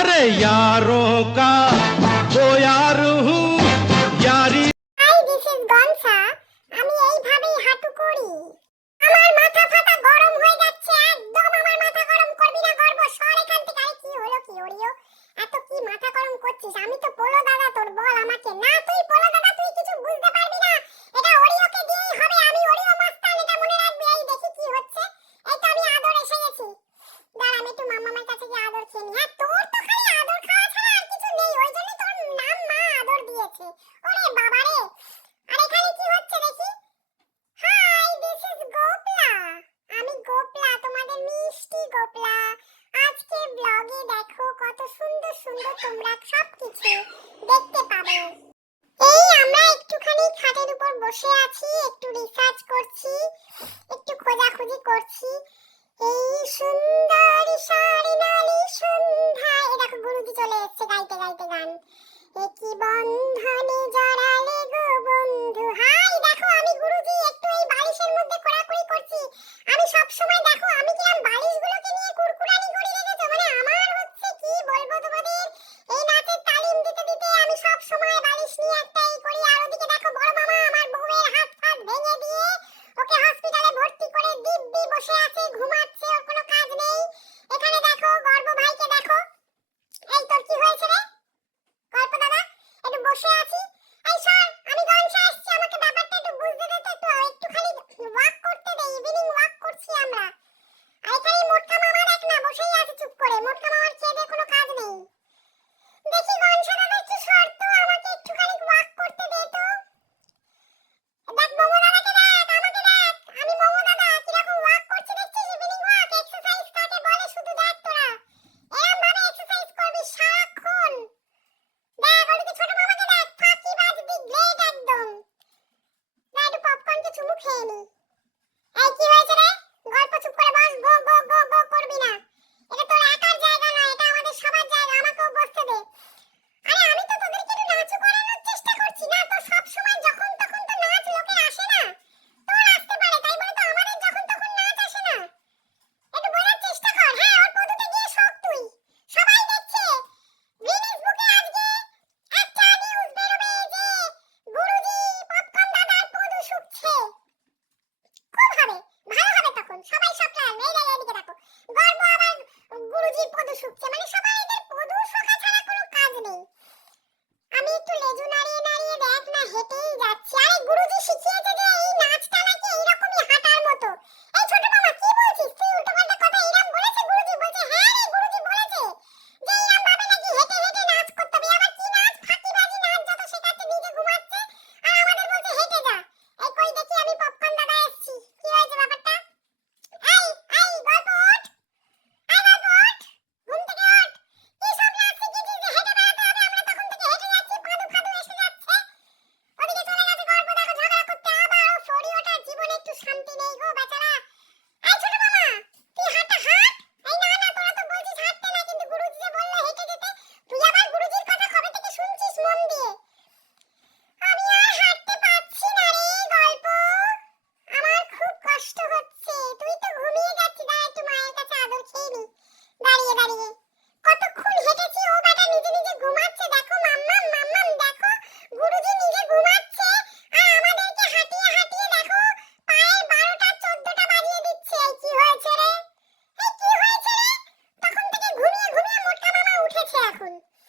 अरे यारों का वो यार हूँ यारी হাই দিস ইজ গনসা। আমি এইভাবেই হাঁটু করি। আমার মাথা ফাটা গরম হয়ে যাচ্ছে, একদম আমার মাথা গরম করবি না, গর্ব। সর এখান থেকে। আরে কি হলো, কি ওরিও এত কি মাথা গরম করছিস? আমি তো পোলো গেছি ওরে বাবা রে আর এখানে কি হচ্ছে দেখি? Hi this is Gopla. আমি গোপলা, তোমাদের মিষ্টি গোপলা। আজকে ব্লগে দেখো কত সুন্দর সুন্দর তোমরা সব কিছু দেখতে পাবে। এই আমরা একটুখানি খাটের উপর বসে আছি, একটু রিসার্চ করছি, একটু খোঁজাখুঁজি করছি। এই সুন্দর 好。